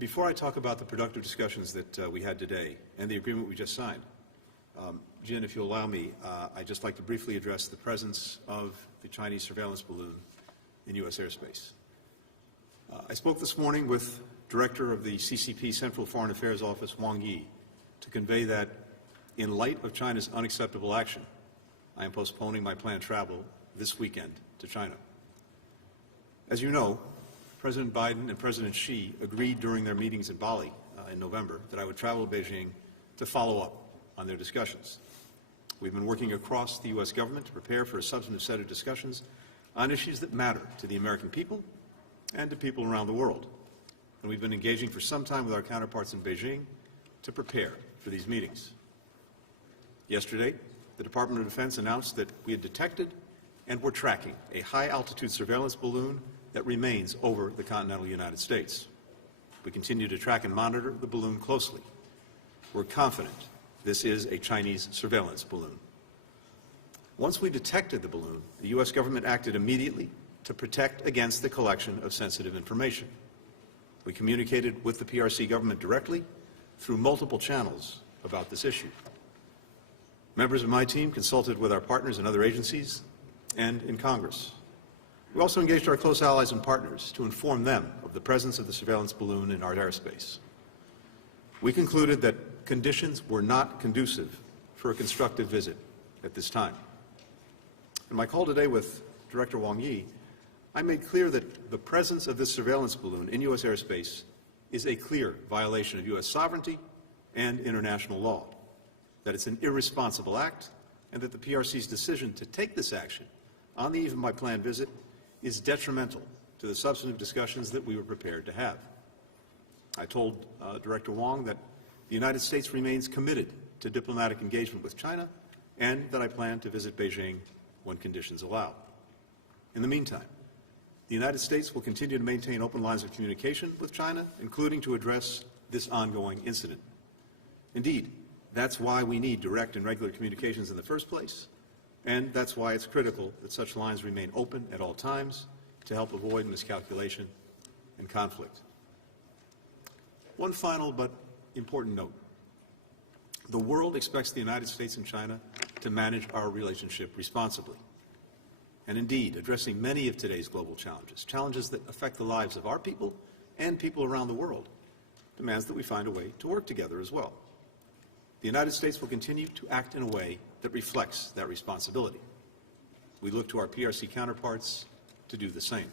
Before I talk about the productive discussions that we had today and the agreement we just signed, Jin, if you'll allow me, I'd just like to briefly address the presence of the Chinese surveillance balloon in U.S. airspace. I spoke this morning with Director of the CCP Central Foreign Affairs Office, Wang Yi, to convey that in light of China's unacceptable action, I am postponing my planned travel this weekend to China. As you know, President Biden and President Xi agreed during their meetings in Bali in November that I would travel to Beijing to follow up on their discussions. We've been working across the U.S. government to prepare for a substantive set of discussions on issues that matter to the American people and to people around the world. And we've been engaging for some time with our counterparts in Beijing to prepare for these meetings. Yesterday, the Department of Defense announced that we had detected and were tracking a high-altitude surveillance balloon that remains over the continental United States. We continue to track and monitor the balloon closely. We're confident this is a Chinese surveillance balloon. Once we detected the balloon, the U.S. government acted immediately to protect against the collection of sensitive information. We communicated with the PRC government directly through multiple channels about this issue. Members of my team consulted with our partners in other agencies and in Congress. We also engaged our close allies and partners to inform them of the presence of the surveillance balloon in our airspace. We concluded that conditions were not conducive for a constructive visit at this time. In my call today with Director Wang Yi, I made clear that the presence of this surveillance balloon in U.S. airspace is a clear violation of U.S. sovereignty and international law, that it's an irresponsible act, and that the PRC's decision to take this action on the eve of my planned visit is detrimental to the substantive discussions that we were prepared to have. I told Director Wang that the United States remains committed to diplomatic engagement with China and that I plan to visit Beijing when conditions allow. In the meantime, the United States will continue to maintain open lines of communication with China, including to address this ongoing incident. Indeed, that's why we need direct and regular communications in the first place, and that's why it's critical that such lines remain open at all times to help avoid miscalculation and conflict. One final but important note. The world expects the United States and China to manage our relationship responsibly. And indeed, addressing many of today's global challenges, challenges that affect the lives of our people and people around the world, demands that we find a way to work together as well. The United States will continue to act in a way that reflects that responsibility. We look to our PRC counterparts to do the same.